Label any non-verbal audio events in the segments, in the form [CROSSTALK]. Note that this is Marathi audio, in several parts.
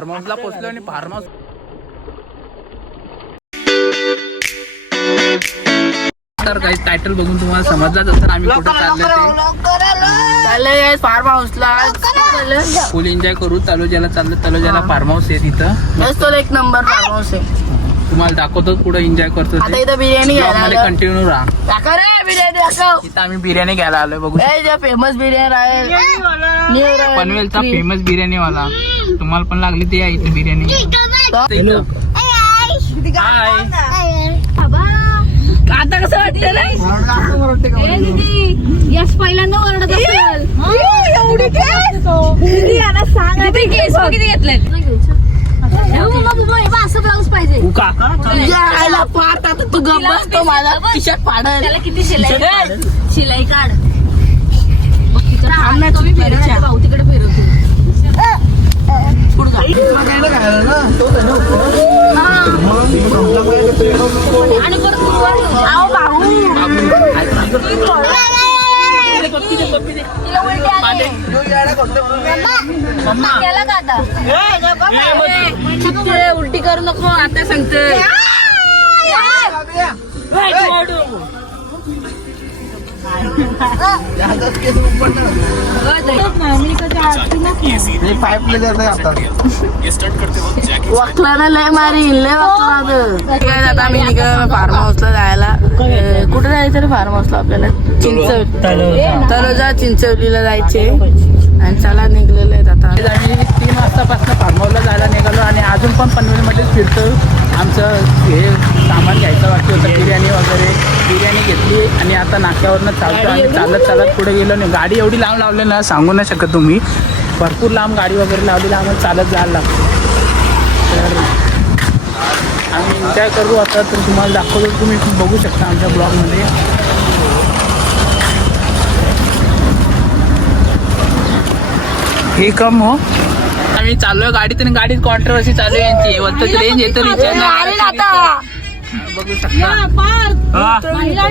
फार्म हाऊसला पोहोचलो आणि फार्म हाऊस तर काही टायटल बघून तुम्हाला समजलाच असेल आम्ही कुठे चाललो ते. फार्म हाऊसला फुल एन्जॉय करू. तलोजाला चाललं तलोजाला फार्म हाऊस आहे तिथं. एक नंबर फार्म हाऊस आहे. तुम्हाला दाखवतो पुढे एन्जॉय करतो बिर्याणी घ्यायला कंटिन्यू राहा. बिर्याणी इथं आम्ही बिर्याणी घ्यायला आलोय बघू फेमस बिर्याणी आहे. पनवेलचा फेमस बिर्याणी वाला तुम्हाला पण लागली ते इथे बिर्याणी. आता कसं वाटलं रे? यश पहिल्यांदा ओरडत असेल. किती केस? किती घेतलेत? असं ब्लाऊज पाहिजे. पाहत आता तू माझा पाडल. त्याला किती शिलाई काढ. शिलाई काढ. भाऊ तिकडे फिरवतो. आणि परत आओ भाऊ उलटी केला का आता उलटी करू नको आता सांगते [LAUGHS] वकलानं लय मारी लय वकला काय आता आम्ही निघालो फार्म हाऊसला जायला. कुठे जायचं रे फार्म हाऊसला आपल्याला? चिंचवली तलोजा चिंचवलीला जायचे. आणि चला निघलेले आहेत आता. आम्ही तीन वाजतापासून फार्म हाऊसला जायला निघालो आणि अजून पण पनवेलमध्येच फिरतो आमचं हे सामान घ्यायचं वाटतं होतं बिर्याणी वगैरे. बिर्याणी घेतली आणि आता नाक्यावरनं चालतो आम्ही चालत चालत पुढे गेलो नाही गाडी एवढी लांब लावली ना सांगू नाही शकत तुम्ही. भरपूर लांब गाडी वगैरे लावलेली आम्हाला चालत जायला लागतं. तर आम्ही एन्जॉय करू आता तर तुम्हाला दाखवतो तुम्ही बघू शकता आमच्या ब्लॉगमध्ये. हे कम हो. आम्ही चाललोय गाडीत आणि गाडीत कॉन्ट्रोवर्सी चालू आहे यांची. बोलतात रेंज येतो बघू शकता. हा. महिला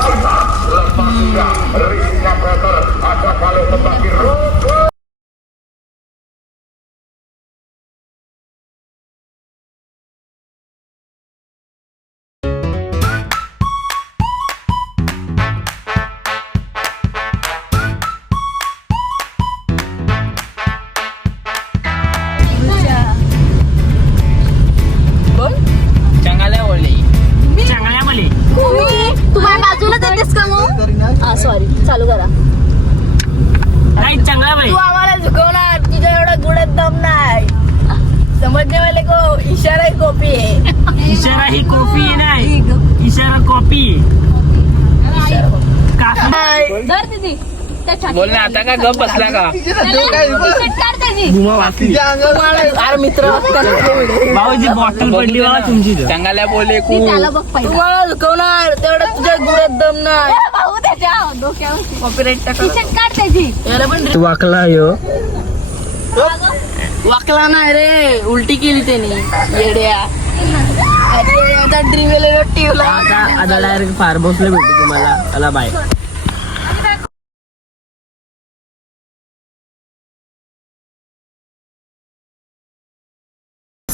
Lepas sudah, risnya Peter, ada kalau tempat biru. Sorry चालू करा. तू आम्हाला झुकवणार तुझ्या एवढा गुढत दम नाही. समजने वाले को इशारा ही कॉपी आहे. इशारा ही कॉफी आहे नाही. इशारा कॉपी धर दीदी बोल ना आता का गप बसला का? अरे मित्र भाऊची बॉटल पडली बघा तुमची. चांगल्या बोले ती खूप. तुम्हाला तेवढं तुझ्या गुढत दम नाही. भाऊ त्याच्या डोक्यावर कॉपीराईट टी शर्ट काढ त्याची. याला पण तू वाकला यो वाकला नाही रे. उलटी केली त्यांनी. येड्या. ड्रीम टीव्हीला आता आता डायरेक्ट फार्म हाऊसला भेटू तुम्हाला. चला बाय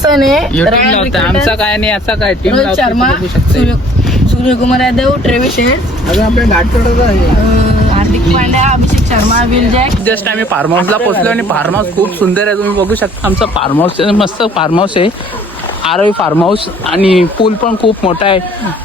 युट्यूब लावता आमचा काय नाही असा काय टीम रोहित शर्मा सूर्य- सूर्यकुमार यादव ट्रेविस शेठ अजून आपल्या घाट अं, Hardik Pandya Abhishek Sharma Will Jack just आम्ही फार्म हाऊसला पोहोचलो आणि फार्म हाऊस खूप सुंदर आहे. तुम्ही बघू शकता आमचं फार्म हाऊस मस्त फार्म हाऊस आहे. आरवी फार्म हाऊस आणि पूल पण खूप मोठा आहे.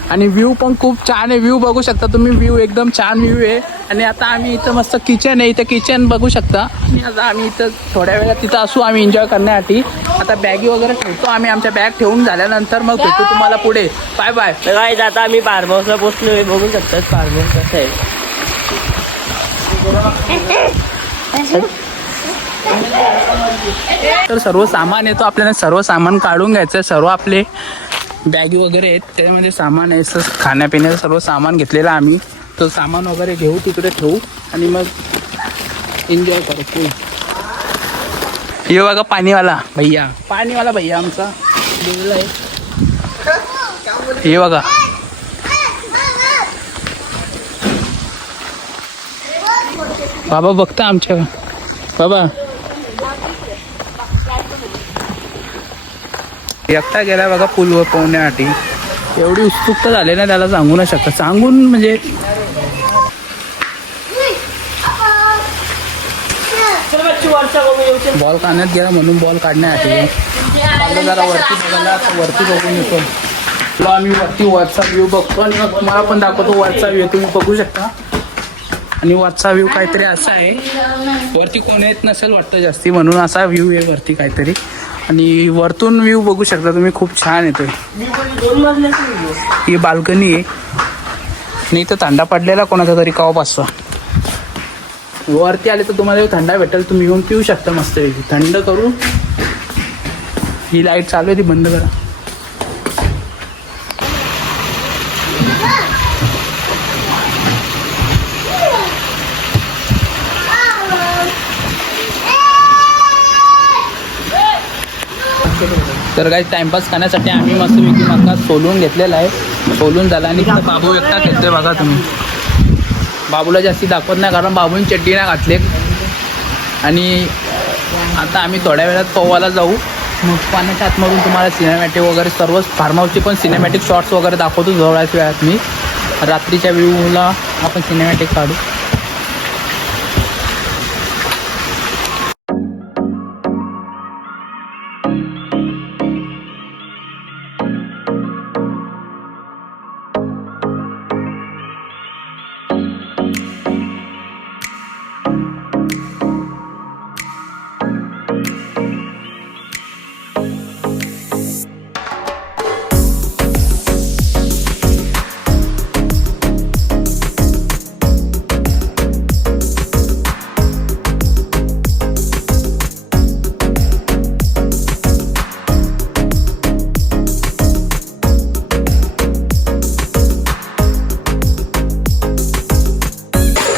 आणि व्ह्यू पण खूप छान आहे. व्ह्यू बघू शकता तुम्ही. व्ह्यू एकदम छान व्ह्यू आहे. आणि आता आम्ही इथं मस्त किचन आहे. इथं किचन बघू शकता. आणि आता आम्ही इथं थोड्या वेळात तिथं असू. आम्ही एन्जॉय करण्यासाठी. आता बॅगी वगैरे ठेवतो. आम्ही आमच्या बॅग ठेवून झाल्यानंतर मग भेटू तुम्हाला पुढे. बाय बाय काय आता आम्ही फार्म हाऊसला पोहोचलोय बघू शकतात फार्म हाऊस कसं आहे. [LAUGHS] तर सर्व सामान येतो आपल्याला सर्व सामान काढून घ्यायचं आहे. सर्व आपले बॅगी वगैरे आहेत त्यामध्ये सामान आहे सर खाण्यापिण्याचं सर्व सामान घेतलेलं आम्ही. तो सामान वगैरे घेऊ तिकडे ठेवू आणि मग एन्जॉय करू full. हे बघा पाणीवाला. भैया. पाणीवाला भैया आमचा. गेलेला आहे. हे बघा. बाबा बघता आमच्या. बाबा. एकटा गेला बघा पुलवर पोहण्यासाठी. एवढी उत्सुकता झाली ना त्याला सांगू नाही शकत. सांगून म्हणजे बॉल काढण्यात गेला म्हणून बॉल काढण्यासाठी. आपलं जरा वरती बघायला वरती बघून येतो. तुला आम्ही वरती वरचा व्ह्यू बघतो आणि मग तुम्हाला पण दाखवतो वरचा व्ह्यू तुम्ही बघू शकता. आणि वरचा व्ह्यू काहीतरी असा आहे. वरती कोण येत नसेल वाटतं जास्ती म्हणून असा व्ह्यू आहे वरती काहीतरी. आणि वरतून व्ह्यू बघू शकता तुम्ही खूप छान येतोय. ही बाल्कनी आहे. आणि इथं थंडा पडलेला कोणाचा तरी कवा हो पाचवा वरती आले तर तुम्हाला थंडा भेटेल तुम्ही येऊन पिऊ शकता मस्त थंड करू. ही लाइट चालू आहे ती बंद करा. तर काही टाइमपास करण्यासाठी आम्ही मस्त विकी मका सोलून घेतलेला आहे. सोलून झाला आणि बाबू एकटा खेळते बघा तुम्ही. बाबूला जास्ती दाखवत नाही कारण बाबूंनी चड्डी नाही घातले. आणि आता आम्ही थोड्या वेळात पोवाला जाऊ. मग पाण्याच्या आतमधून तुम्हाला सिनेमॅटिक वगैरे सर्व फार्म हाऊसचे पण सिनेमॅटिक शॉट्स वगैरे दाखवतो थोड्याच वेळात मी. रात्रीच्या व्ह्यूला आपण सिनेमॅटिक काढू.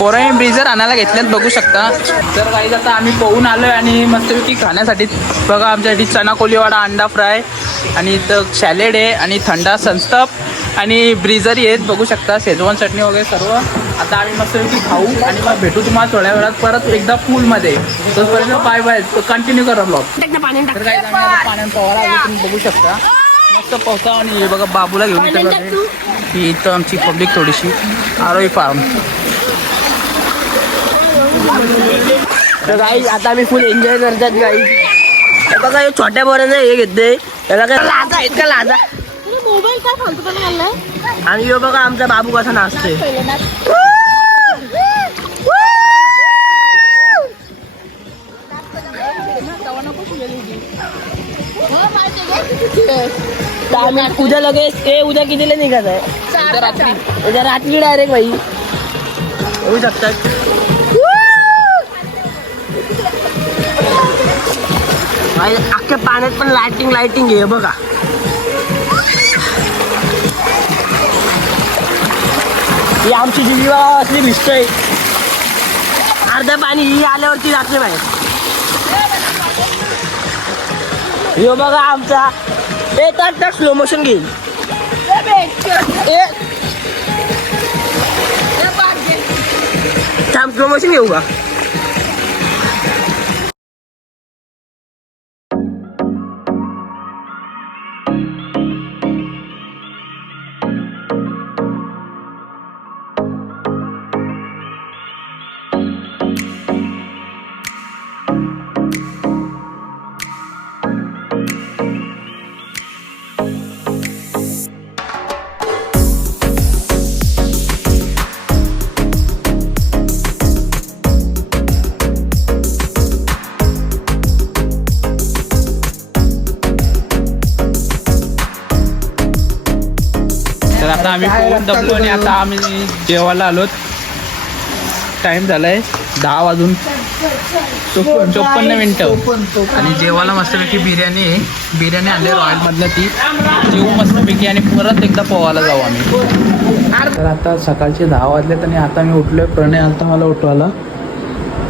पोराने ब्रिझर आणायला घेतल्यात बघू शकता. तर काही आता आम्ही पोहून आलोय आणि मस्तपैकी खाण्यासाठी. बघा आमच्यासाठी चना कोलीवाडा अंडा फ्राय आणि इथं सॅलेड आहे आणि थंडा संस्तप आणि ब्रिझरी आहेत बघू शकता. शेजवान चटणी वगैरे सर्व. आता आम्ही मस्तपैकी खाऊ आणि मग भेटू तुम्हाला थोड्या वेळात परत एकदा पूलमध्ये तोपर्यंत बाय बाय कंटिन्यू करा ब्लॉग तर काही पाण्यात आलो तुम्ही बघू शकता. मस्त पोहता आणि हे बघा बाबूला घेऊन. ही इथं आमची पब्लिक थोडीशी. आरोई फार्म तर काही आता आम्ही फुल एन्जॉय करतात काही बघा हे छोट्या पोरांना हे घेते त्याला काय लाजा आहेत का लाजा मोबाईल काय फालतू आणि ह्यो बघा आमचा बाबू कसा नाचतोय. उद्या लगेच ए उद्या कितीला निघत आहे उद्या रात्री. डायरेक्ट भाई. होऊ शकतात. अख्ख्या पाण्यात पण लाइटिंग लायटिंग आहे बघा. ही आमची जी असली दिसतोय अर्धा पाणी ही आल्यावरती जाते बाहेर. यो बघा आमचा. एक तर स्लो मोशन घेईल. थांब स्लो मोशन घेऊ का? आता आम्ही पोहून दमलो आणि आता आम्ही जेवायला आलो टाइम झालाय. दहा वाजून चोपन्न मिनटं. आणि जेवायला मस्तपैकी बिर्याणी आहे. बिर्याणी आणली रॉयलमधनं ती. जेवू मस्तपैकी आणि परत एकदा पोहायला जाऊ आम्ही. तर आता सकाळचे दहा वाजलेत आणि आता मी उठलोय. प्रणय आलता मला उठवायला.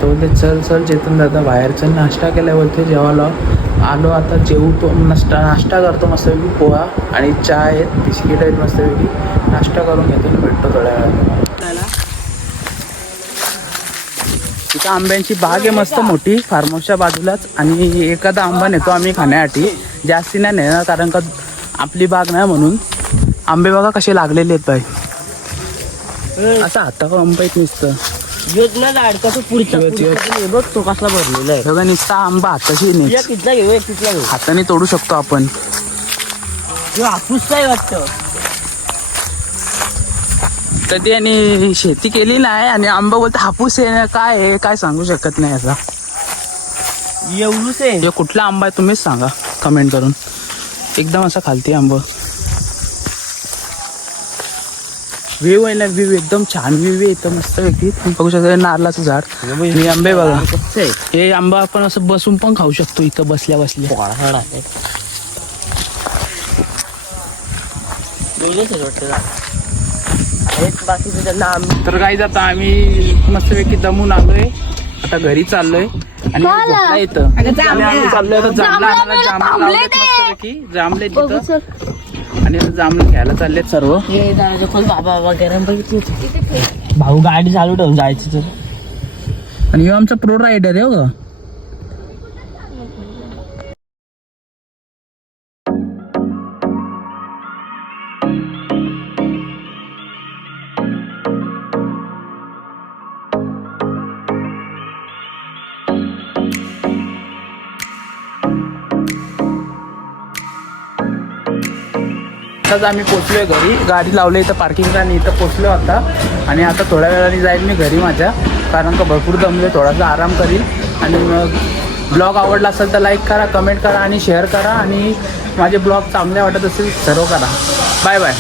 तो बोलते चल चल चेतन दादा बाहेर चल. नाश्ता केल्या बोलते जेवायला. आलो आता जेवू तो नाश्ता नाश्ता करतो मस्तपैकी पोहा आणि चहा आहेत बिस्किट आहेत मस्तपैकी. नाश्ता करून घेतो आणि भेटतो थोड्या वेळात इथं आंब्यांची बाग आहे मस्त मोठी फार्म हाऊसच्या बाजूलाच. आणि एखादा आंबा नेतो आम्ही खाण्यासाठी. जास्ती नाही नेणार कारण का आपली बाग नाही म्हणून. आंबे बघा कसे लागलेले आहेत बाई. असं हाता आंबा एक नुसतं. योजना झाड कसं पुढच्या योच, योच. पुढच्या बघ तो कसला भरलेला आहे. आंबा हाताशी घेऊ एक घेऊ. हाताने तोडू शकतो आपण. ह्यो हापूस काय वाटतं. कधी आणि शेती केली नाही आणि आंबा बोलतो हापूस आहे ना, काय आहे? काय सांगू शकत नाही असा एवढूच आहे. हे कुठला आंबा आहे तुम्हीच सांगा कमेंट करून. एकदम असा खालती आंबा. व्ह्यू आहे ना व्ह्यू एकदम छान व्ह्यू आहे इथं मस्त पैकी तुम्ही बघू शकता नारळाचं झाड. हे आंबे बघा. हे आंबा आपण असं बसून पण खाऊ शकतो इथं बसल्या बसल्या. तर काही आता आम्ही मस्तपैकी दमून आलोय. आता घरी चाललोय. आणि लावलेत मस्तपैकी जांभले तिथं. आणि जांभळं घ्यायला चाललेत सर्व. हे बाबा बघितली होती. भाऊ गाडी चालू ठेवून जायचं तर. आणि ह्यो आमचा प्रो रायडर आहे हो आताच आम्ही पोचलो आहे घरी. गाडी लावली इथं पार्किंगला आणि इथं पोचलो आता. आणि आता थोड्या वेळाने जाईल मी घरी माझ्या. कारण का भरपूर दमले थोडासा आराम करील आणि मग ब्लॉग आवडला असेल तर लाईक करा कमेंट करा आणि शेअर करा. आणि माझे ब्लॉग चांगले वाटत असेल सर्व करा. Bye bye